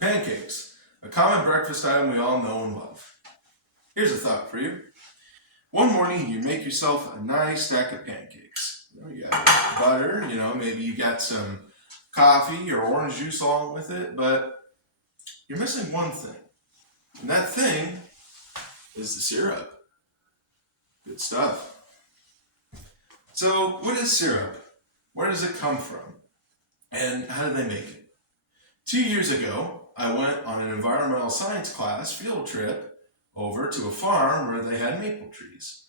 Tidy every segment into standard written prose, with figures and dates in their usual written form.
Pancakes, a common breakfast item we all know and love. Here's a thought for you. One morning you make yourself a nice stack of pancakes. You got butter, maybe you got some coffee or orange juice along with it, but you're missing one thing. And that thing is the syrup. Good stuff. So, what is syrup? Where does it come from? And how do they make it? 2 years ago, I went on an environmental science class field trip over to a farm where they had maple trees.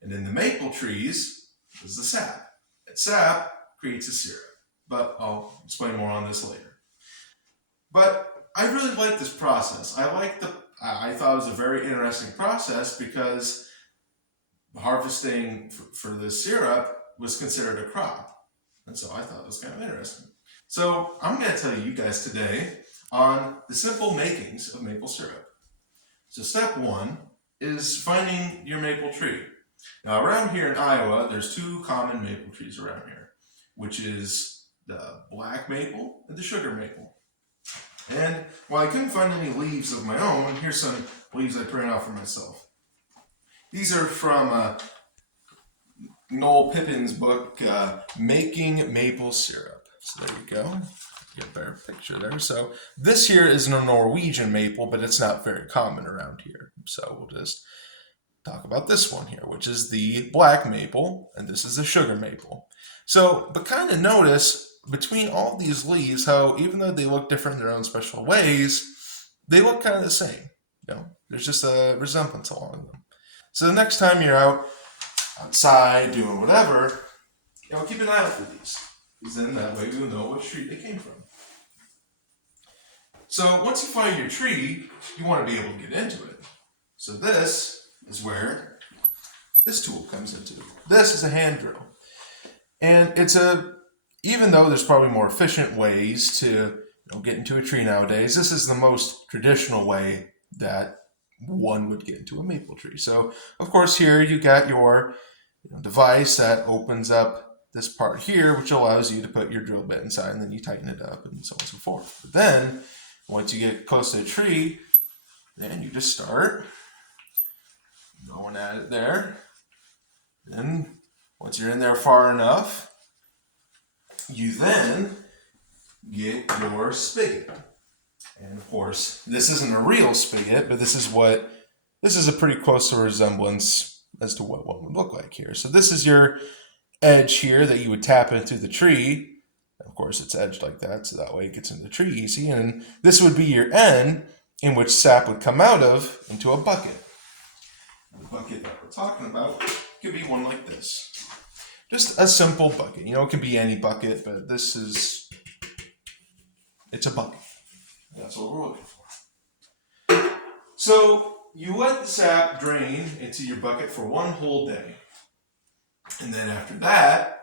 And in the maple trees was the sap. And sap creates a syrup. But I'll explain more on this later. But I really like this process. I thought it was a very interesting process because harvesting for the syrup was considered a crop. And so I thought it was kind of interesting. So I'm going to tell you guys today on the simple makings of maple syrup. So step one is finding your maple tree. Now around here in Iowa, there's two common maple trees around here, which is the black maple and the sugar maple. And while I couldn't find any leaves of my own, here's some leaves I printed out for myself. These are from Noel Pippin's book, Making Maple Syrup. So there you go. Get a better picture there. So this here is a Norwegian maple, but it's not very common around here. So we'll just talk about this one here, which is the black maple, and this is the sugar maple. So, but kind of notice between all these leaves how even though they look different in their own special ways, they look kind of the same. There's just a resemblance along them. So the next time you're outside doing whatever, keep an eye out for these. Because then that way you'll know what tree they came from. So once you find your tree, you want to be able to get into it. So this is where this tool comes into it. This is a hand drill. And even though there's probably more efficient ways to get into a tree nowadays, this is the most traditional way that one would get into a maple tree. So of course here you got your device that opens up this part here, which allows you to put your drill bit inside, and then you tighten it up and so on and so forth. But then once you get close to the tree, then you just start going at it there. Then once you're in there far enough, you then get your spigot. And of course, this isn't a real spigot, but this is a pretty close resemblance as to what one would look like here. So this is your edge here that you would tap into the tree. Of course, it's edged like that, so that way it gets into the tree easy. And this would be your end in which sap would come out of into a bucket. The bucket that we're talking about could be one like this. Just a simple bucket. It can be any bucket, but it's a bucket. That's what we're looking for. So you let the sap drain into your bucket for one whole day. And then after that,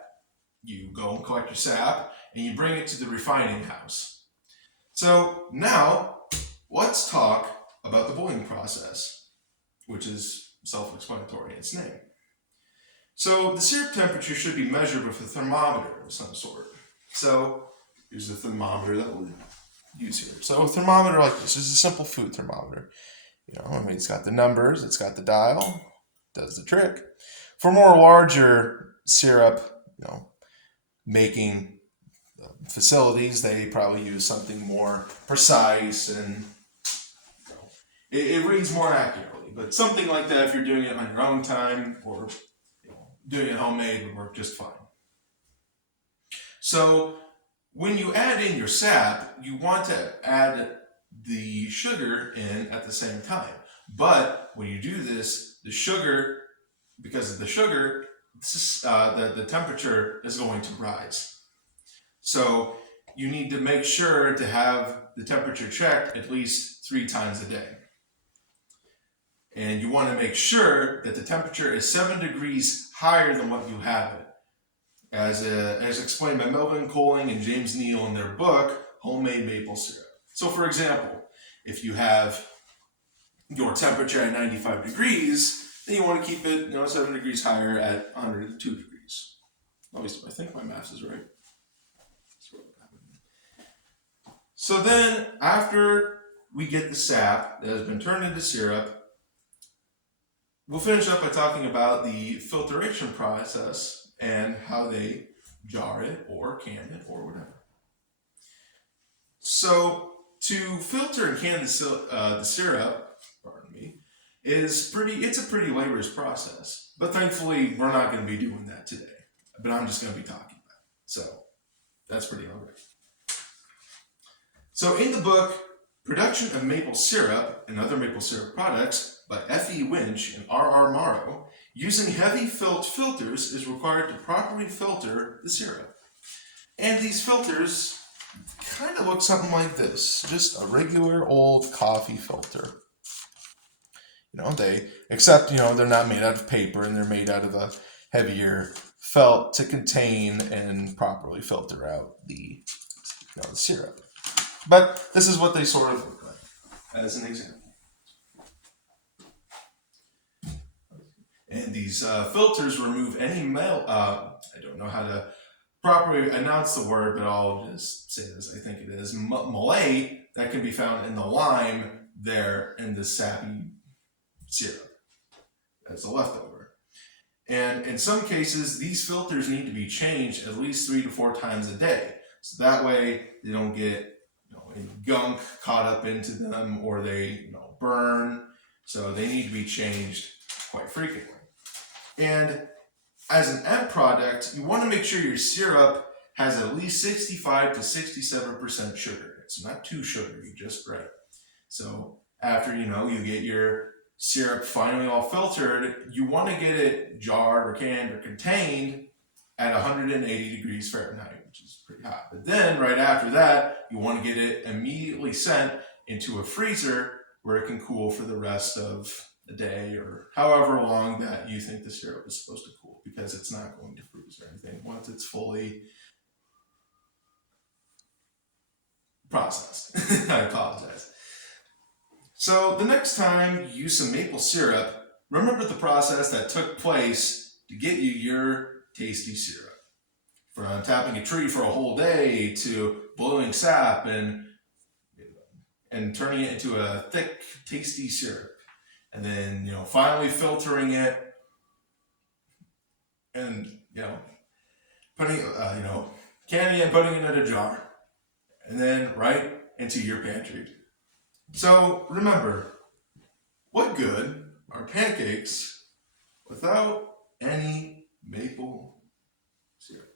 you go and collect your sap and you bring it to the refining house. So now let's talk about the boiling process, which is self-explanatory in its name. So the syrup temperature should be measured with a thermometer of some sort. So here's the thermometer that we'll use here. So a thermometer like this is a simple food thermometer. It's got the numbers, it's got the dial, does the trick. For more larger syrup, making facilities, they probably use something more precise and it reads more accurately. But something like that, if you're doing it on your own time or doing it homemade, would work just fine. So when you add in your sap, you want to add the sugar in at the same time. But when you do this, the sugar, because of the sugar, the temperature is going to rise. So you need to make sure to have the temperature checked at least 3 times a day. And you want to make sure that the temperature is 7 degrees higher than what you have it. As explained by Melvin Coling and James Neal in their book, Homemade Maple Syrup. So for example, if you have your temperature at 95 degrees, then you want to keep it 7 degrees higher at 102 degrees. At least I think my math is right. So then, after we get the sap that has been turned into syrup, we'll finish up by talking about the filtration process and how they jar it or can it or whatever. So to filter and can the syrup, pardon me, it's a pretty laborious process. But thankfully, we're not going to be doing that today. But I'm just going to be talking about it. So that's pretty alright. So in the book, Production of Maple Syrup and Other Maple Syrup Products by F.E. Winch and R.R. Morrow, using heavy filters is required to properly filter the syrup. And these filters kind of look something like this, just a regular old coffee filter. Except they're not made out of paper and they're made out of a heavier felt to contain and properly filter out the syrup. But this is what they sort of look like, as an example. And these filters remove any I don't know how to properly announce the word, but I'll just say this, I think it is, malate that can be found in the lime there in the sappy syrup as a leftover. And in some cases, these filters need to be changed at least 3 to 4 times a day. So that way they don't get any gunk caught up into them or they burn. So they need to be changed quite frequently. And as an end product, you want to make sure your syrup has at least 65 to 67% sugar. It's not too sugary, just right. So after you get your syrup finally all filtered, you want to get it jarred or canned or contained at 180 degrees Fahrenheit, which is pretty hot. But then right after that, you want to get it immediately sent into a freezer where it can cool for the rest of the day or however long that you think the syrup is supposed to cool, because it's not going to freeze or anything once it's fully processed. I apologize. So the next time you use some maple syrup, remember the process that took place to get you your tasty syrup. From tapping a tree for a whole day to boiling sap and turning it into a thick, tasty syrup. And then, finally filtering it and, putting, canning and putting it in a jar. And then right into your pantry. So remember, what good are pancakes without any maple syrup?